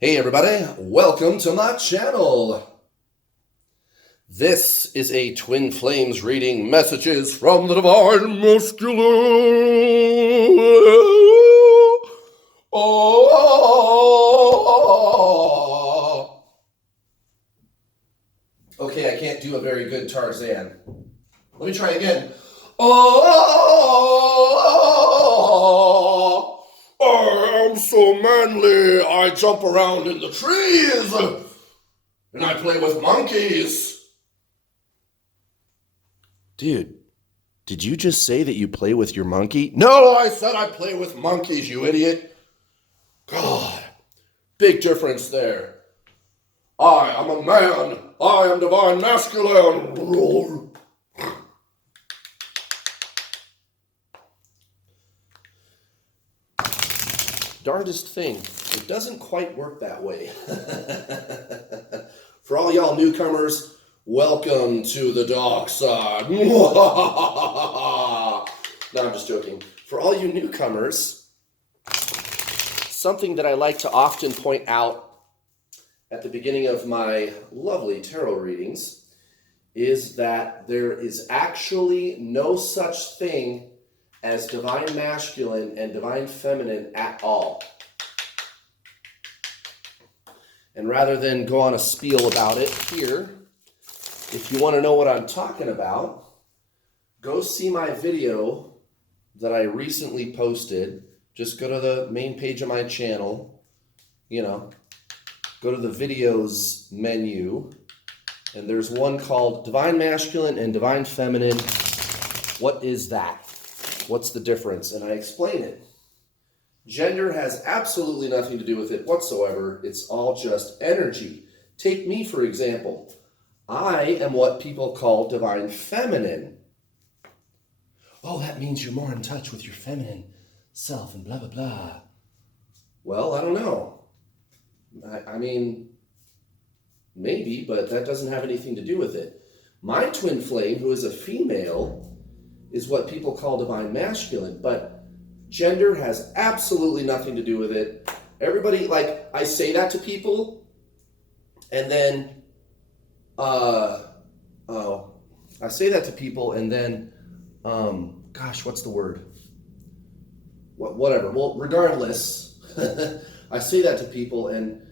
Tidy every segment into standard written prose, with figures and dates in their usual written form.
Hey everybody, welcome to my channel. This is a Twin Flames reading Messages from the Divine Masculine. Oh. Okay, I can't do a very good Tarzan. Let me try again. Oh. I am so manly, I jump around in the trees, and I play with monkeys. Dude, did you just say that you play with your monkey? No, I said I play with monkeys, you idiot. God, big difference there. I am a man. I am divine masculine. Roar. Darndest thing, it doesn't quite work that way. For all y'all newcomers, welcome to the dark side. No, I'm just joking. For all you newcomers, something that I like to often point out at the beginning of my lovely tarot readings is that there is actually no such thing as divine masculine and divine feminine at all. And rather than go on a spiel about it here, if you want to know what I'm talking about, go see my video that I recently posted. Just go to the main page of my channel, go to the videos menu, and there's one called Divine Masculine and Divine Feminine. What is that? What's the difference? And I explain it. Gender has absolutely nothing to do with it whatsoever. It's all just energy. Take me, for example. I am what people call divine feminine. Oh, that means you're more in touch with your feminine self and blah, blah, blah. Well, I don't know. I mean, maybe, but that doesn't have anything to do with it. My twin flame, who is a female, is what people call divine masculine, but gender has absolutely nothing to do with it. Everybody, I say that to people, and then, I say that to people, and then, what's the word? Whatever. Well, regardless, I say that to people, and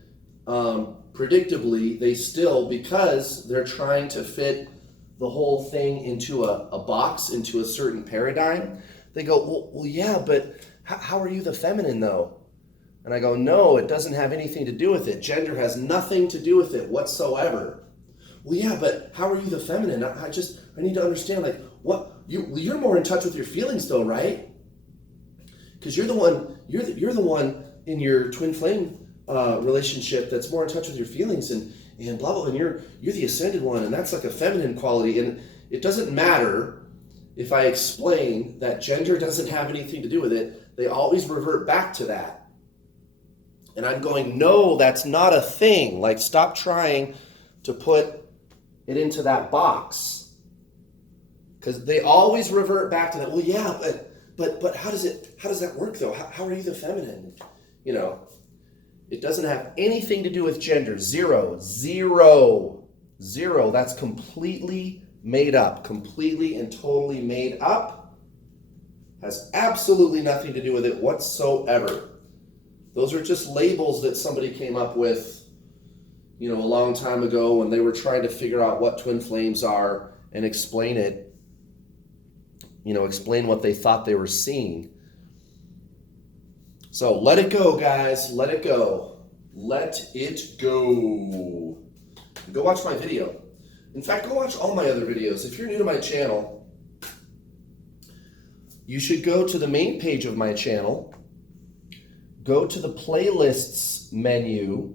predictably, they still, because they're trying to fit the whole thing into a box, into a certain paradigm, they go, well yeah, but how are you the feminine though? And I go, no, it doesn't have anything to do with it. Gender has nothing to do with it whatsoever. Well, yeah, but how are you the feminine? I need to understand, you're more in touch with your feelings though, right? Because you're the one in your twin flame relationship that's more in touch with your feelings and blah blah, and you're the ascended one, and that's like a feminine quality. And it doesn't matter if I explain that gender doesn't have anything to do with it. They always revert back to that. And I'm going, no, that's not a thing. Stop trying to put it into that box, because they always revert back to that. Well, yeah, but how does that work though? How are you the feminine? It doesn't have anything to do with gender. Zero. That's completely made up. Completely and totally made up. Has absolutely nothing to do with it whatsoever. Those are just labels that somebody came up with, a long time ago when they were trying to figure out what twin flames are and explain it. Explain what they thought they were seeing. So let it go, guys. Let it go. Let it go. Go watch my video. In fact, go watch all my other videos. If you're new to my channel, you should go to the main page of my channel, go to the playlists menu,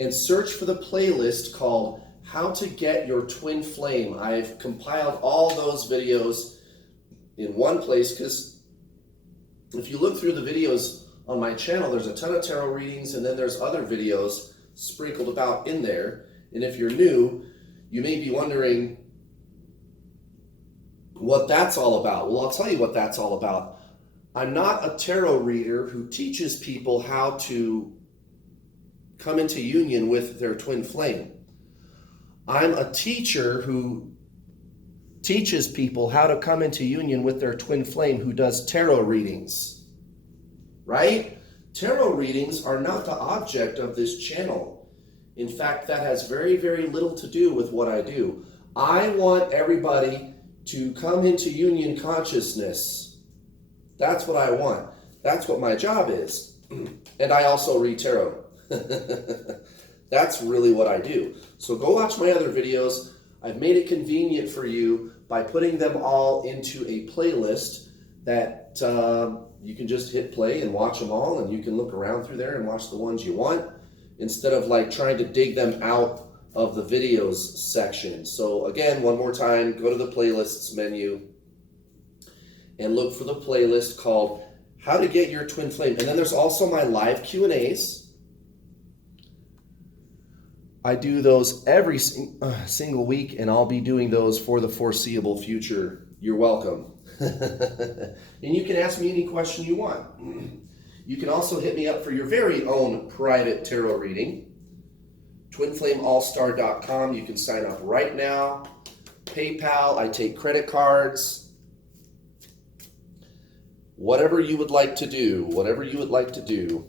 and search for the playlist called How to Get Your Twin Flame. I've compiled all those videos in one place, because if you look through the videos on my channel, there's a ton of tarot readings, and then there's other videos sprinkled about in there. And if you're new, you may be wondering what that's all about. Well, I'll tell you what that's all about. I'm not a tarot reader who teaches people how to come into union with their twin flame. I'm a teacher who teaches people how to come into union with their twin flame, who does tarot readings, right? Tarot readings are not the object of this channel. In fact, that has very, very little to do with what I do. I want everybody to come into union consciousness. That's what I want. That's what my job is. And I also read tarot. That's really what I do. So go watch my other videos. I've made it convenient for you by putting them all into a playlist that you can just hit play and watch them all, and you can look around through there and watch the ones you want instead of like trying to dig them out of the videos section. So again, one more time, go to the playlists menu and look for the playlist called How to Get Your Twin Flame. And then there's also my live Q&As. I do those every single week, and I'll be doing those for the foreseeable future. You're welcome. And you can ask me any question you want. You can also hit me up for your very own private tarot reading. TwinFlameAllStar.com. You can sign up right now. PayPal, I take credit cards. Whatever you would like to do,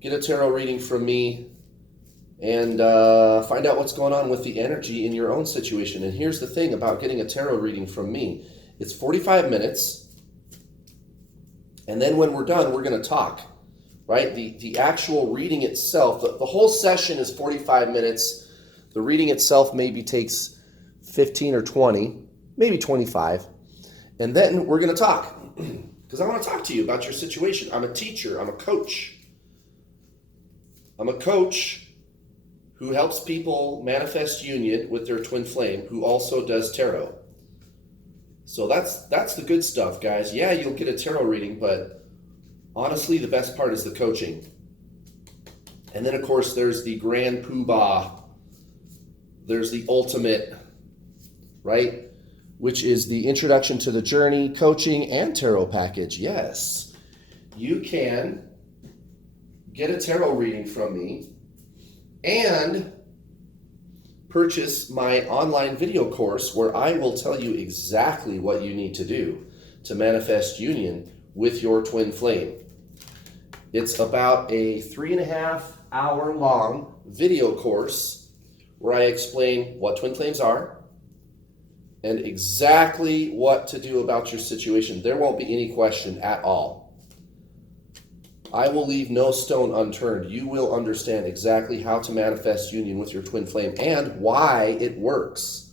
get a tarot reading from me and find out what's going on with the energy in your own situation. And here's the thing about getting a tarot reading from me. It's 45 minutes, and then when we're done, we're going to talk, right? The actual reading itself, the whole session is 45 minutes. The reading itself maybe takes 15 or 20, maybe 25. And then we're going to talk, because I want to talk to you about your situation. I'm a teacher. I'm a coach. I'm a coach who helps people manifest union with their twin flame, who also does tarot. So that's the good stuff, guys. Yeah, you'll get a tarot reading, but honestly, the best part is the coaching. And then, of course, there's the grand poobah. There's the ultimate, right? Which is the introduction to the journey, coaching, and tarot package. Yes, you can get a tarot reading from me and purchase my online video course where I will tell you exactly what you need to do to manifest union with your twin flame. It's about a 3.5 hour long video course where I explain what twin flames are and exactly what to do about your situation. There won't be any question at all. I will leave no stone unturned. You will understand exactly how to manifest union with your twin flame and why it works.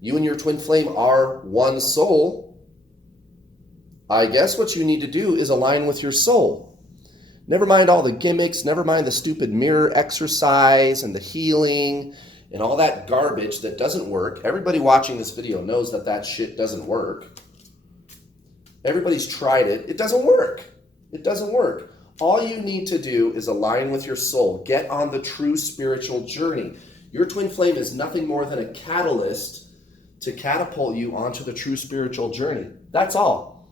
You and your twin flame are one soul. I guess what you need to do is align with your soul. Never mind all the gimmicks, never mind the stupid mirror exercise and the healing and all that garbage that doesn't work. Everybody watching this video knows that that shit doesn't work. Everybody's tried it. It doesn't work. It doesn't work. All you need to do is align with your soul. Get on the true spiritual journey. Your twin flame is nothing more than a catalyst to catapult you onto the true spiritual journey. That's all.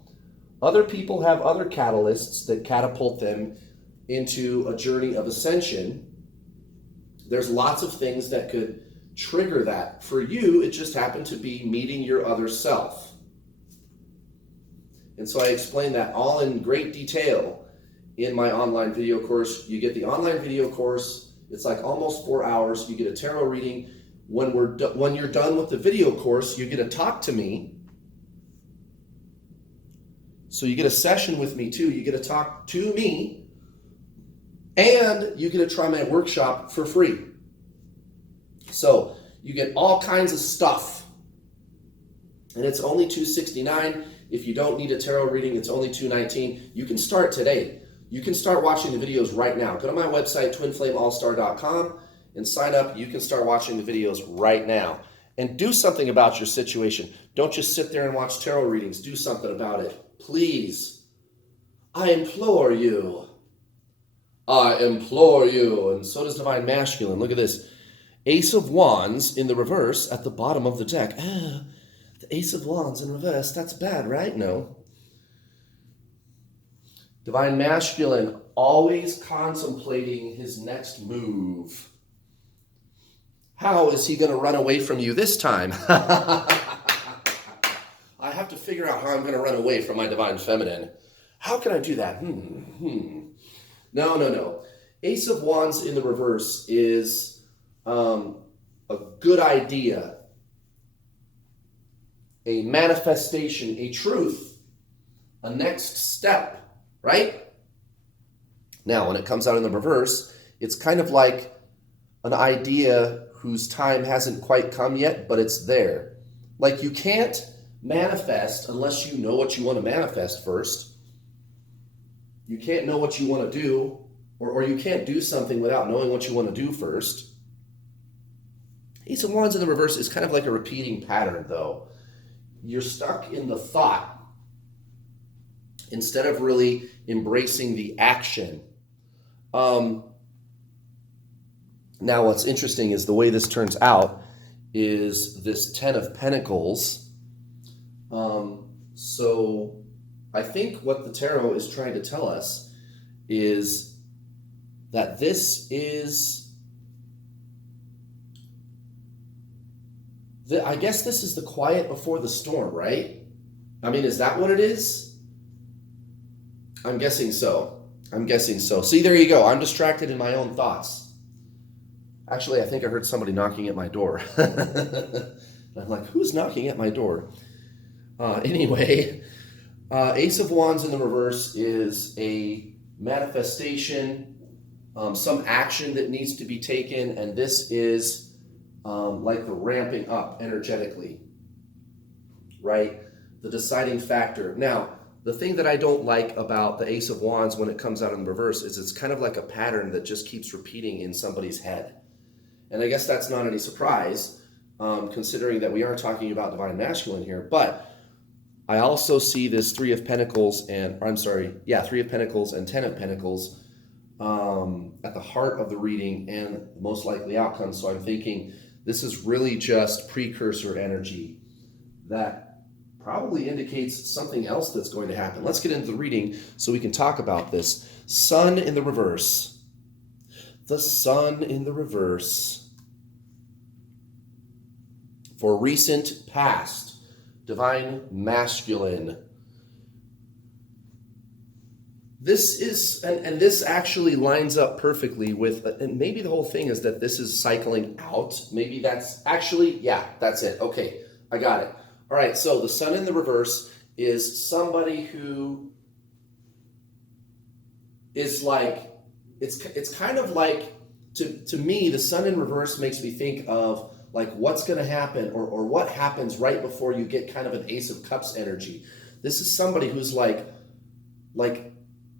Other people have other catalysts that catapult them into a journey of ascension. There's lots of things that could trigger that. For you, it just happened to be meeting your other self. And so I explain that all in great detail in my online video course. You get the online video course. It's like almost 4 hours. You get a tarot reading. When you're done with the video course, you get to talk to me. So you get a session with me too. You get to talk to me. And you get to try my workshop for free. So you get all kinds of stuff. And it's only $269. If you don't need a tarot reading, it's only $219. You can start today. You can start watching the videos right now. Go to my website, TwinFlameAllStar.com, and sign up. You can start watching the videos right now. And do something about your situation. Don't just sit there and watch tarot readings. Do something about it. Please. I implore you. I implore you. And so does Divine Masculine. Look at this. Ace of Wands in the reverse at the bottom of the deck. The Ace of Wands in reverse. That's bad, right? No. Divine Masculine, always contemplating his next move. How is he going to run away from you this time? I have to figure out how I'm going to run away from my Divine Feminine. How can I do that? No. Ace of Wands in the reverse is a good idea, a manifestation, a truth, a next step, right? Now, when it comes out in the reverse, it's kind of like an idea whose time hasn't quite come yet, but it's there. Like, you can't manifest unless you know what you want to manifest first. You can't know what you want to do, or you can't do something without knowing what you want to do first. Ace of Wands in the reverse is kind of like a repeating pattern, though. You're stuck in the thought instead of really embracing the action. Now, what's interesting is the way this turns out is this Ten of Pentacles. So I think what the tarot is trying to tell us is that this is, I guess this is the quiet before the storm, right? I mean, is that what it is? I'm guessing so. See, there you go. I'm distracted in my own thoughts. Actually, I think I heard somebody knocking at my door. I'm like, who's knocking at my door? Anyway, Ace of Wands in the reverse is a manifestation, some action that needs to be taken, and this is like the ramping up energetically, right? The deciding factor. Now, the thing that I don't like about the Ace of Wands when it comes out in the reverse is it's kind of like a pattern that just keeps repeating in somebody's head. And I guess that's not any surprise, considering that we are talking about Divine Masculine here. But I also see this Three of Pentacles and Ten of Pentacles at the heart of the reading and the most likely outcome. So I'm thinking this is really just precursor energy that probably indicates something else that's going to happen. Let's get into the reading so we can talk about this. Sun in the reverse. The Sun in the reverse. For recent past, Divine Masculine. This is, and this actually lines up perfectly with, and maybe the whole thing is that this is cycling out. Maybe that's actually, yeah, that's it. Okay, I got it. All right, so the Sun in the reverse is somebody who is like, it's kind of like, to me, the Sun in reverse makes me think of like what's going to happen or what happens right before you get kind of an Ace of Cups energy. This is somebody who's like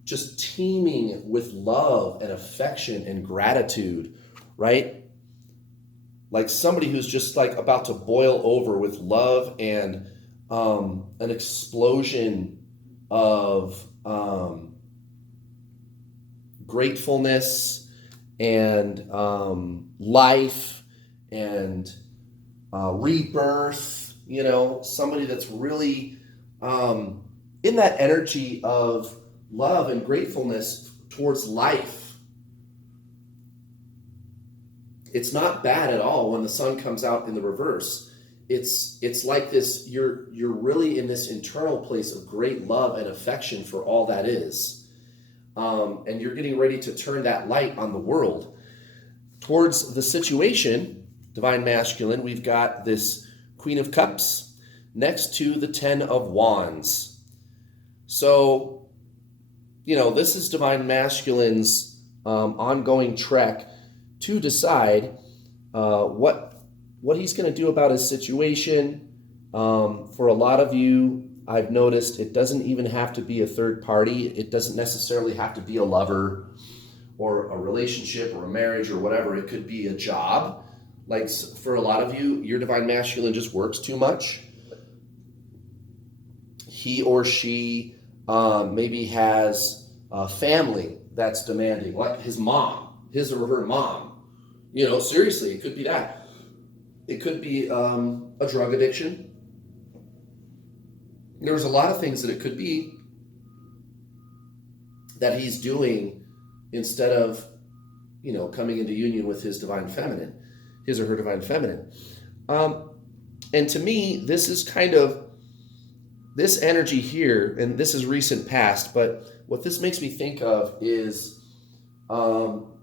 just teeming with love and affection and gratitude, right? Like somebody who's just like about to boil over with love and an explosion of gratefulness and life and rebirth, you know, somebody that's really in that energy of love and gratefulness towards life. It's not bad at all when the Sun comes out in the reverse. It's like this, you're really in this internal place of great love and affection for all that is. And you're getting ready to turn that light on the world. Towards the situation, Divine Masculine, we've got this Queen of Cups next to the Ten of Wands. So, you know, this is Divine Masculine's ongoing trek to decide what he's going to do about his situation. For a lot of you, I've noticed it doesn't even have to be a third party. It doesn't necessarily have to be a lover or a relationship or a marriage or whatever. It could be a job. Like for a lot of you, your Divine Masculine just works too much. He or she maybe has a family that's demanding, like his or her mom. You know, seriously, it could be that. It could be a drug addiction. There's a lot of things that it could be. that he's doing instead of, coming into union with his divine feminine, his or her divine feminine. And to me, this is kind of this energy here, and this is recent past, but what this makes me think of is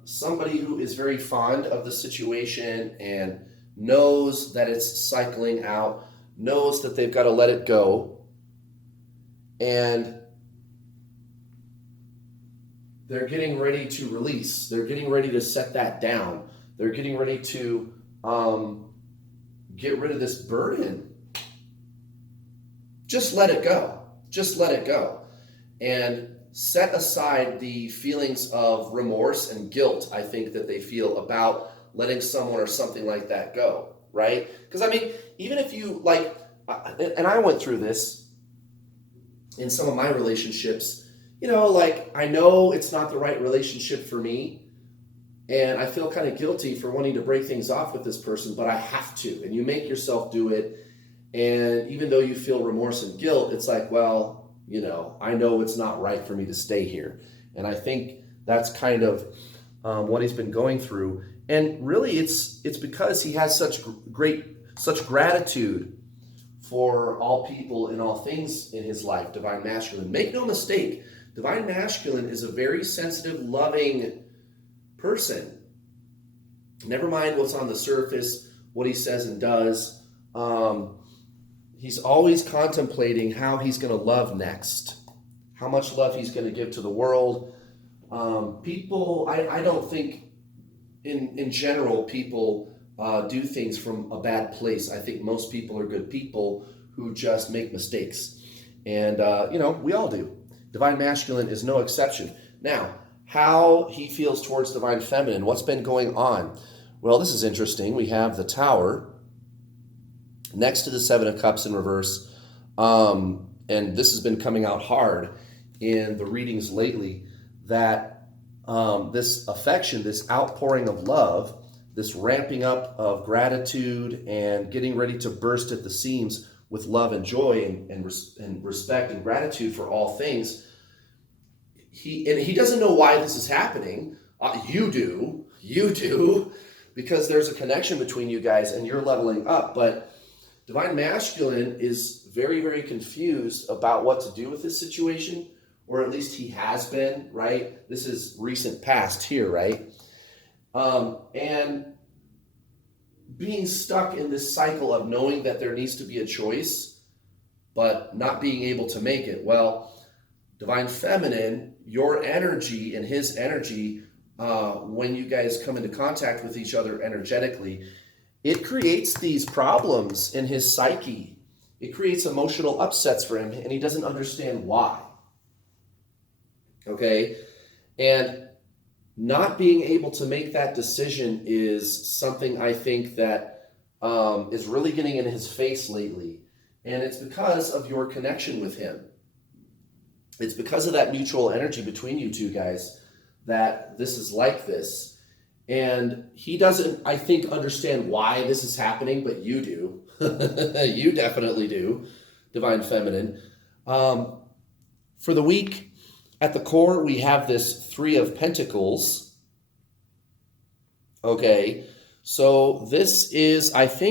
somebody who is very fond of the situation and knows that it's cycling out, knows that they've got to let it go, and they're getting ready to release. They're getting ready to set that down. They're getting ready to get rid of this burden. Just let it go. Just let it go. And set aside the feelings of remorse and guilt, I think, that they feel about letting someone or something like that go, right? Because, I mean, even if you, like, and I went through this in some of my relationships, like, I know it's not the right relationship for me, and I feel kind of guilty for wanting to break things off with this person, but I have to. And you make yourself do it. And even though you feel remorse and guilt, it's like, well, I know it's not right for me to stay here. And I think that's kind of what he's been going through. And really, it's because he has such gratitude for all people and all things in his life, divine masculine. Make no mistake, divine masculine is a very sensitive, loving person. Never mind what's on the surface, what he says and does. He's always contemplating how he's going to love next, how much love he's going to give to the world. People, I don't think in general people do things from a bad place. I think most people are good people who just make mistakes. And, we all do. Divine masculine is no exception. Now, how he feels towards divine feminine, what's been going on? Well, this is interesting. We have the Tower next to the Seven of Cups in reverse. And this has been coming out hard in the readings lately, that this affection, this outpouring of love, this ramping up of gratitude and getting ready to burst at the seams with love and joy and respect and gratitude for all things. He doesn't know why this is happening. You do, because there's a connection between you guys and you're leveling up. But divine masculine is very, very confused about what to do with this situation, or at least he has been, right? This is recent past here, right? And being stuck in this cycle of knowing that there needs to be a choice, but not being able to make it. Well, divine feminine, your energy and his energy, when you guys come into contact with each other energetically, it creates these problems in his psyche. It creates emotional upsets for him, and he doesn't understand why. Okay? And not being able to make that decision is something I think that is really getting in his face lately. And it's because of your connection with him. It's because of that mutual energy between you two guys that this is like this. And he doesn't, I think, understand why this is happening, but you do. You definitely do, divine feminine. For the week, at the core, we have this Three of Pentacles. Okay, so this is, this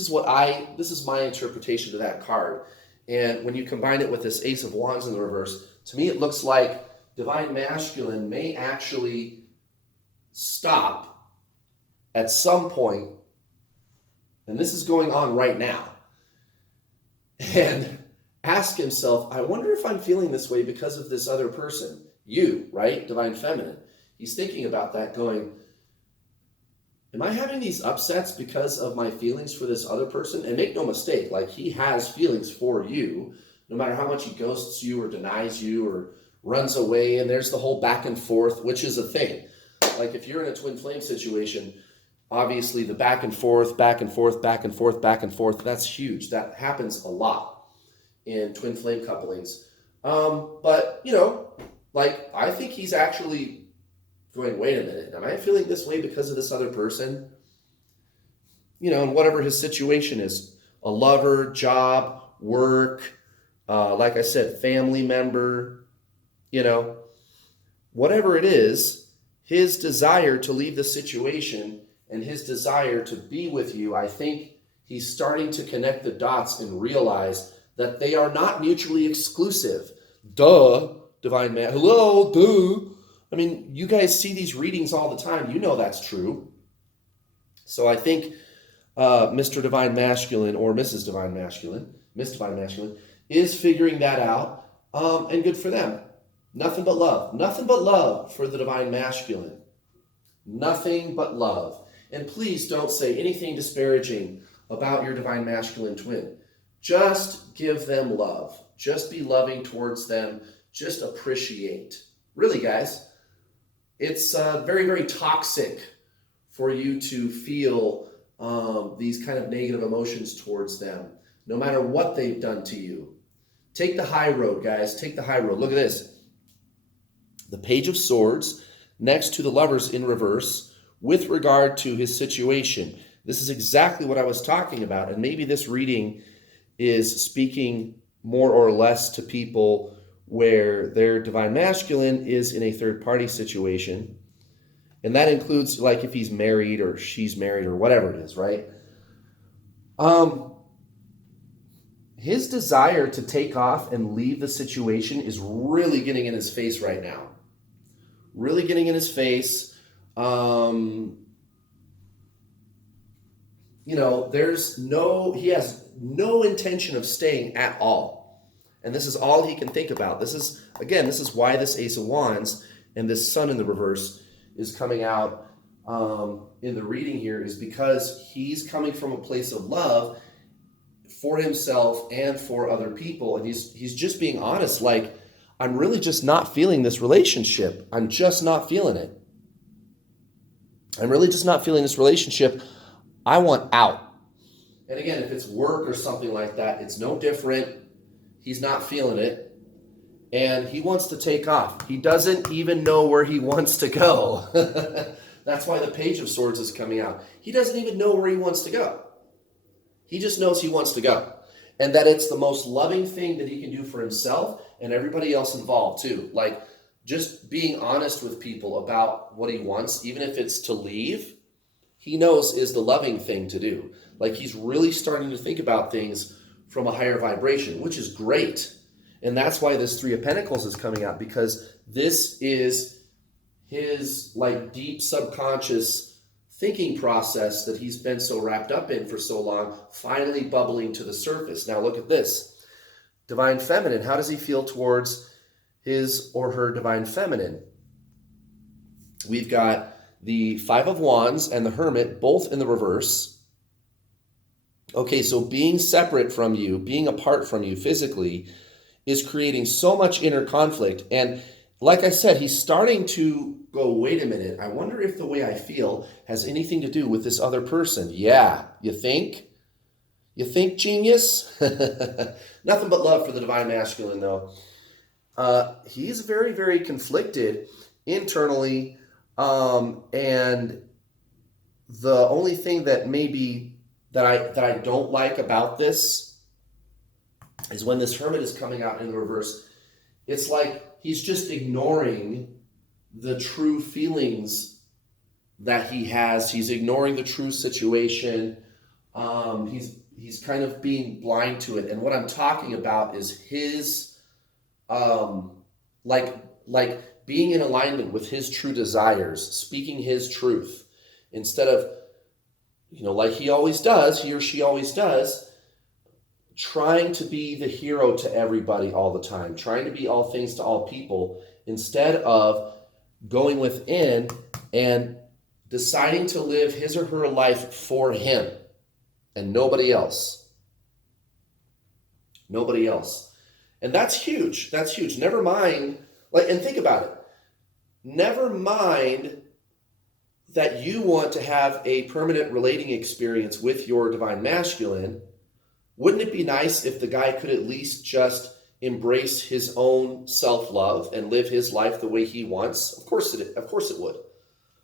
is my interpretation of that card. And when you combine it with this Ace of Wands in the reverse, to me it looks like divine masculine may actually stop at some point, and this is going on right now, and ask himself, I wonder if I'm feeling this way because of this other person. You, right? Divine feminine. He's thinking about that, going, am I having these upsets because of my feelings for this other person? And make no mistake, like, he has feelings for you, no matter how much he ghosts you or denies you or runs away. And there's the whole back and forth, which is a thing. Like, if you're in a twin flame situation, obviously the back and forth, back and forth, back and forth, back and forth, that's huge. That happens a lot in twin flame couplings. But, I think he's actually going, wait a minute, am I feeling this way because of this other person? And whatever his situation is, a lover, job, work, like I said, family member, you know, whatever it is, his desire to leave the situation and his desire to be with you, I think he's starting to connect the dots and realize that they are not mutually exclusive. Duh, divine man. Hello, duh. I mean, you guys see these readings all the time. You know that's true. So I think Mr. Divine Masculine or Mrs. Divine Masculine, Miss Divine Masculine, is figuring that out, and good for them. Nothing but love. Nothing but love for the Divine Masculine. Nothing but love. And please don't say anything disparaging about your Divine Masculine twin. Just give them love. Just be loving towards them. Just appreciate. Really, guys, it's very, very toxic for you to feel these kind of negative emotions towards them, no matter what they've done to you. Take the high road, guys. Take the high road. Look at this. The Page of Swords next to the Lovers in reverse with regard to his situation. This is exactly what I was talking about, and maybe this reading is speaking more or less to people where their Divine Masculine is in a third-party situation, and that includes like if he's married or she's married or whatever it is, right? His desire to take off and leave the situation is really getting in his face right now. Really getting in his face. You know, he has no intention of staying at all. And this is all he can think about. This is why this Ace of Wands and this Sun in the reverse is coming out in the reading here, is because he's coming from a place of love for himself and for other people. And he's just being honest, like, I'm really just not feeling this relationship. I'm just not feeling it. I'm really just not feeling this relationship. I want out. And again, if it's work or something like that, it's no different. He's not feeling it. And he wants to take off. He doesn't even know where he wants to go. That's why the Page of Swords is coming out. He doesn't even know where he wants to go. He just knows he wants to go. And that it's the most loving thing that he can do for himself and everybody else involved too. Like just being honest with people about what he wants, even if it's to leave, he knows is the loving thing to do. Like he's really starting to think about things from a higher vibration, which is great. And that's why this Three of Pentacles is coming out, because this is his like deep subconscious thinking process that he's been so wrapped up in for so long, finally bubbling to the surface. Now look at this. Divine Feminine, how does he feel towards his or her Divine Feminine? We've got the Five of Wands and the Hermit, both in the reverse. Okay, so being separate from you, being apart from you physically, is creating so much inner conflict. And like I said, he's starting to go, wait a minute, I wonder if the way I feel has anything to do with this other person. Yeah, you think? You think, genius? Nothing but love for the Divine Masculine, though. He's very, very conflicted internally, and the only thing that maybe that I don't like about this is when this Hermit is coming out in the reverse, it's like he's just ignoring the true feelings that he has. He's ignoring the true situation. He's kind of being blind to it. And what I'm talking about is his, like being in alignment with his true desires, speaking his truth, instead of, like he always does, he or she always does, trying to be the hero to everybody all the time, trying to be all things to all people, instead of going within and deciding to live his or her life for him and nobody else. Nobody else. And that's huge. That's huge. Never mind, and think about it. Never mind that you want to have a permanent relating experience with your Divine Masculine. Wouldn't it be nice if the guy could at least just embrace his own self-love and live his life the way he wants? Of course it would.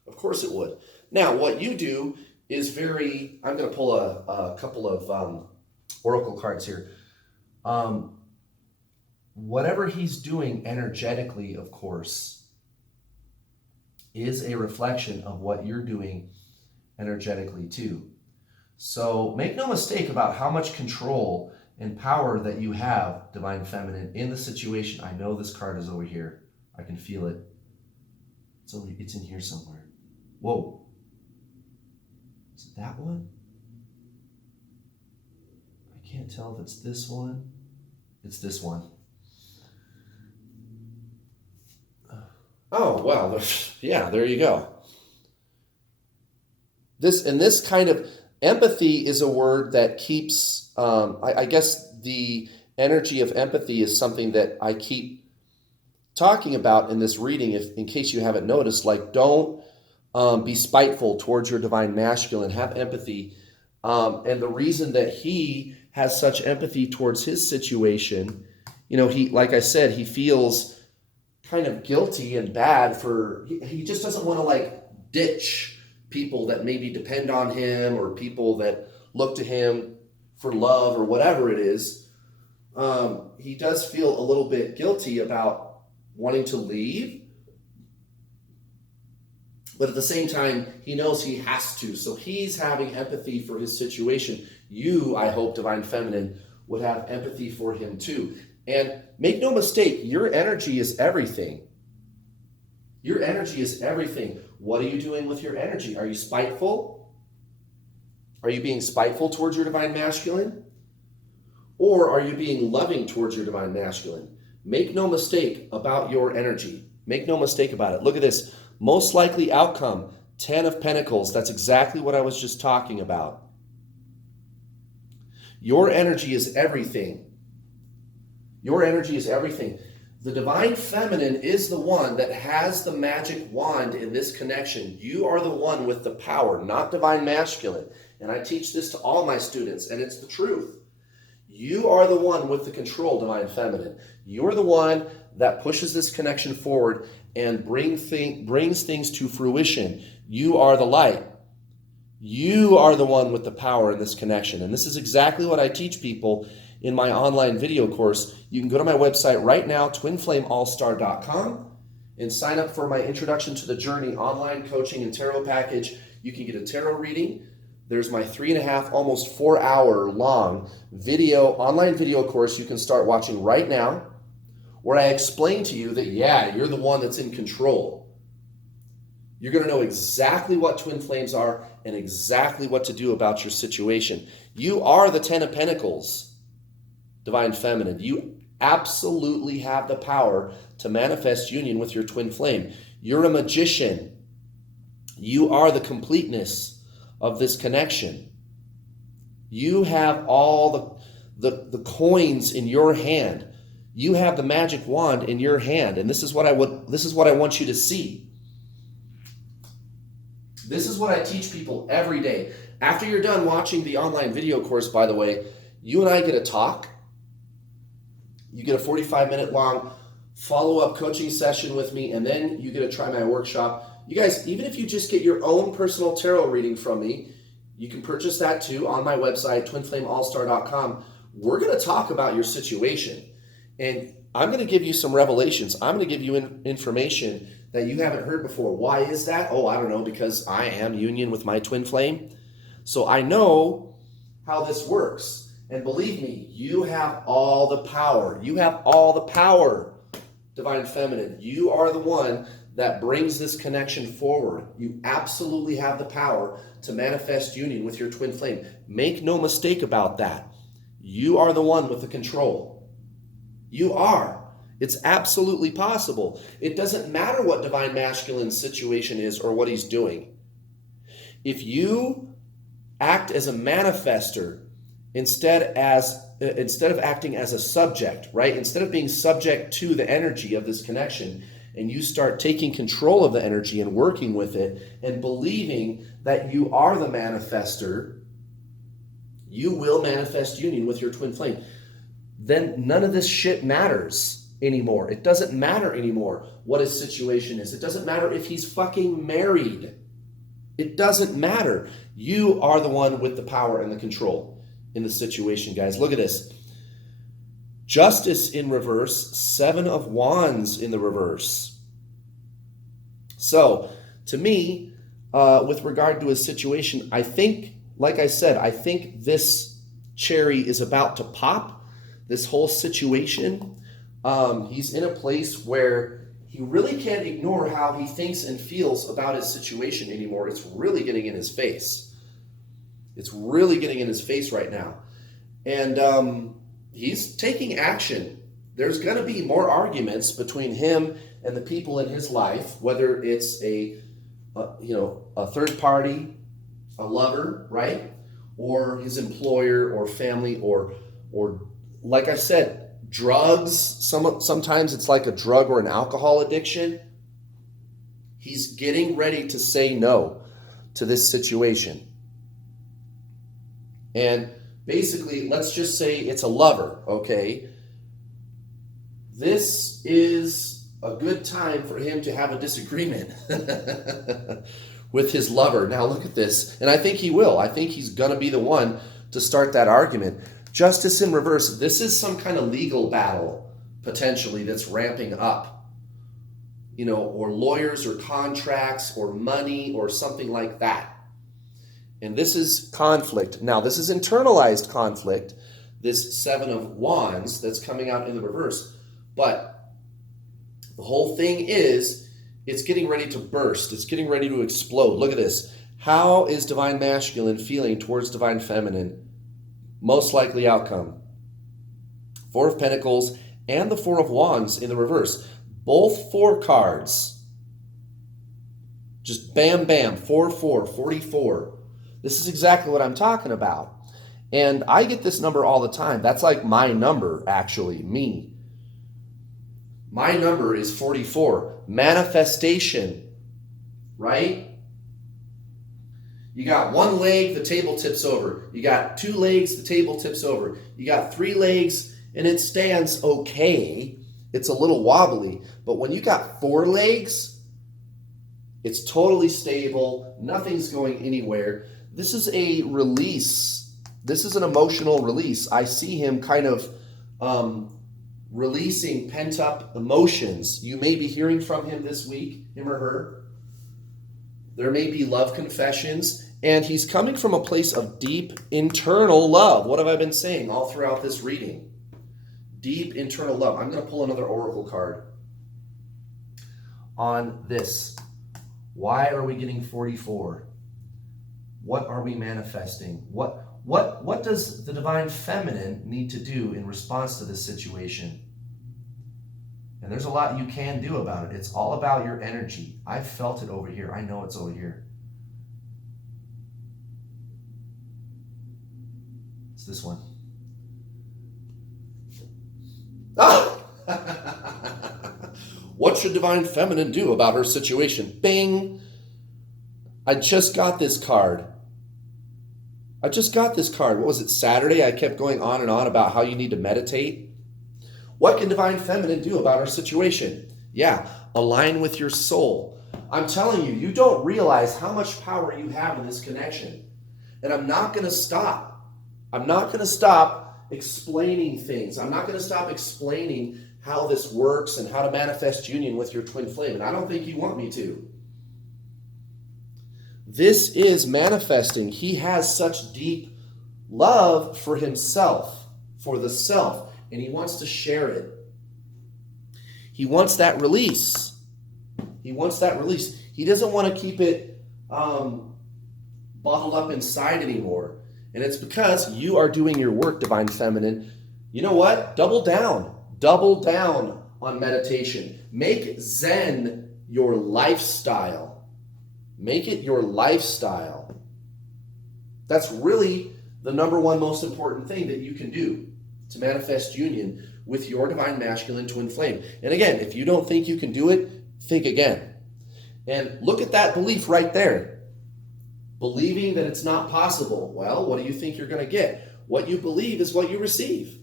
Of course it would. Now, what you do is I'm going to pull a couple of oracle cards here. whatever he's doing energetically, of course, is a reflection of what you're doing energetically too. So make no mistake about how much control and power that you have, Divine Feminine, in the situation. I know this card is over here. I can feel it. It's in here somewhere. Whoa. Is it that one? I can't tell if it's this one. It's this one. Oh, well, yeah, there you go. This kind of empathy is a word that keeps, I guess the energy of empathy is something that I keep talking about in this reading, in case you haven't noticed. Like, don't be spiteful towards your divine masculine. Have empathy. And the reason that he has such empathy towards his situation, he, like I said, he feels kind of guilty and bad he just doesn't want to ditch people that maybe depend on him or people that look to him for love or whatever it is. He does feel a little bit guilty about wanting to leave, but at the same time, he knows he has to. So he's having empathy for his situation. You, I hope, Divine Feminine, would have empathy for him too. And make no mistake, your energy is everything. Your energy is everything. What are you doing with your energy? Are you spiteful? Are you being spiteful towards your divine masculine? Or are you being loving towards your divine masculine? Make no mistake about your energy. Make no mistake about it. Look at this. Most likely outcome, 10 of Pentacles. That's exactly what I was just talking about. Your energy is everything. Your energy is everything. The Divine Feminine is the one that has the magic wand in this connection. You are the one with the power, not Divine Masculine. And I teach this to all my students, and it's the truth. You are the one with the control, Divine Feminine. You're the one that pushes this connection forward and brings things to fruition. You are the light. You are the one with the power in this connection. And this is exactly what I teach people in my online video course. You can go to my website right now, twinflameallstar.com, and sign up for my Introduction to the Journey online coaching and tarot package. You can get a tarot reading. There's my 3.5, almost 4 hour long online video course you can start watching right now, where I explain to you that, yeah, you're the one that's in control. You're going to know exactly what twin flames are and exactly what to do about your situation. You are the 10 of Pentacles, Divine Feminine. You absolutely have the power to manifest union with your twin flame. You're a magician. You are the completeness of this connection. You have all the coins in your hand. You have the magic wand in your hand, and this is what I want you to see. This is what I teach people every day. After you're done watching the online video course, by the way, you and I get a talk. You get a 45-minute long follow-up coaching session with me, and then you get to try my workshop. You guys, even if you just get your own personal tarot reading from me, you can purchase that too on my website, twinflameallstar.com. We're going to talk about your situation, and I'm going to give you some revelations. I'm going to give you information that you haven't heard before. Why is that? Oh, I don't know, because I am union with my twin flame. So I know how this works. And believe me, you have all the power. You have all the power, Divine Feminine. You are the one that brings this connection forward. You absolutely have the power to manifest union with your twin flame. Make no mistake about that. You are the one with the control. You are. It's absolutely possible. It doesn't matter what Divine Masculine's situation is or what he's doing. If you act as a manifester instead of acting as a subject, right? Instead of being subject to the energy of this connection, and you start taking control of the energy and working with it and believing that you are the manifester, you will manifest union with your twin flame. Then none of this shit matters anymore. It doesn't matter anymore what his situation is. It doesn't matter if he's fucking married. It doesn't matter. You are the one with the power and the control in the situation, guys. Look at this. Justice in reverse, 7 of Wands in the reverse. So, to me, with regard to his situation, I think, like I said, I think this cherry is about to pop, this whole situation. He's in a place where he really can't ignore how he thinks and feels about his situation anymore. It's really getting in his face. It's really getting in his face right now. And he's taking action. There's going to be more arguments between him and the people in his life, whether it's a third party, a lover, right? Or his employer or family or like I said, drugs. Sometimes it's like a drug or an alcohol addiction. He's getting ready to say no to this situation. And basically, let's just say it's a lover, okay? This is a good time for him to have a disagreement with his lover. Now look at this, and I think he will. I think he's going to be the one to start that argument. Justice in reverse, this is some kind of legal battle, potentially, that's ramping up. Or lawyers or contracts or money or something like that. And this is conflict. Now, this is internalized conflict, this 7 of Wands that's coming out in the reverse. But the whole thing is, it's getting ready to burst. It's getting ready to explode. Look at this. How is Divine Masculine feeling towards Divine Feminine? Most likely outcome. 4 of Pentacles and the 4 of Wands in the reverse. Both 4 cards. Just bam, bam. 4-4, 44. This is exactly what I'm talking about. And I get this number all the time. That's like my number, actually, me. My number is 44. Manifestation, right? You got 1 leg, the table tips over. You got 2 legs, the table tips over. You got 3 legs, and it stands okay. It's a little wobbly. But when you got 4 legs, it's totally stable. Nothing's going anywhere. This is a release. This is an emotional release. I see him kind of releasing pent-up emotions. You may be hearing from him this week, him or her. There may be love confessions. And he's coming from a place of deep internal love. What have I been saying all throughout this reading? Deep internal love. I'm going to pull another oracle card on this. Why are we getting 44? What are we manifesting? What does the Divine Feminine need to do in response to this situation? And there's a lot you can do about it. It's all about your energy. I've felt it over here. I know it's over here. It's this one. Ah! What should Divine Feminine do about her situation? Bing! I just got this card. What was it, Saturday? I kept going on and on about how you need to meditate. What can Divine Feminine do about her situation? Yeah, align with your soul. I'm telling you, you don't realize how much power you have in this connection. And I'm not going to stop. I'm not going to stop explaining things. I'm not going to stop explaining how this works and how to manifest union with your twin flame. And I don't think you want me to. This is manifesting. He has such deep love for himself, for the self, and he wants to share it. He wants that release. He wants that release. He doesn't want to keep it bottled up inside anymore. And it's because you are doing your work, Divine Feminine. You know what? Double down. Double down on meditation. Make Zen your lifestyle. Make it your lifestyle. That's really the number one most important thing that you can do to manifest union with your Divine Masculine twin flame. And again, if you don't think you can do it, think again. And look at that belief right there. Believing that it's not possible. Well, what do you think you're going to get? What you believe is what you receive.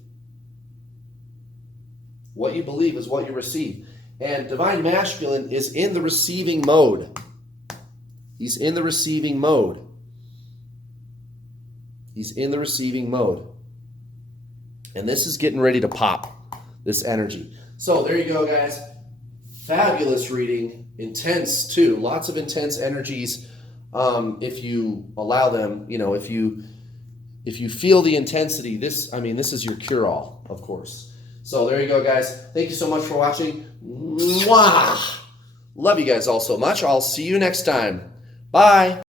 What you believe is what you receive. And Divine Masculine is in the receiving mode. He's in the receiving mode. He's in the receiving mode. And this is getting ready to pop. this energy. So there you go, guys. Fabulous reading, intense too. Lots of intense energies. If you allow them, if you feel the intensity, this is your cure-all, of course. So there you go, guys. Thank you so much for watching. Mwah! Love you guys all so much. I'll see you next time. Bye.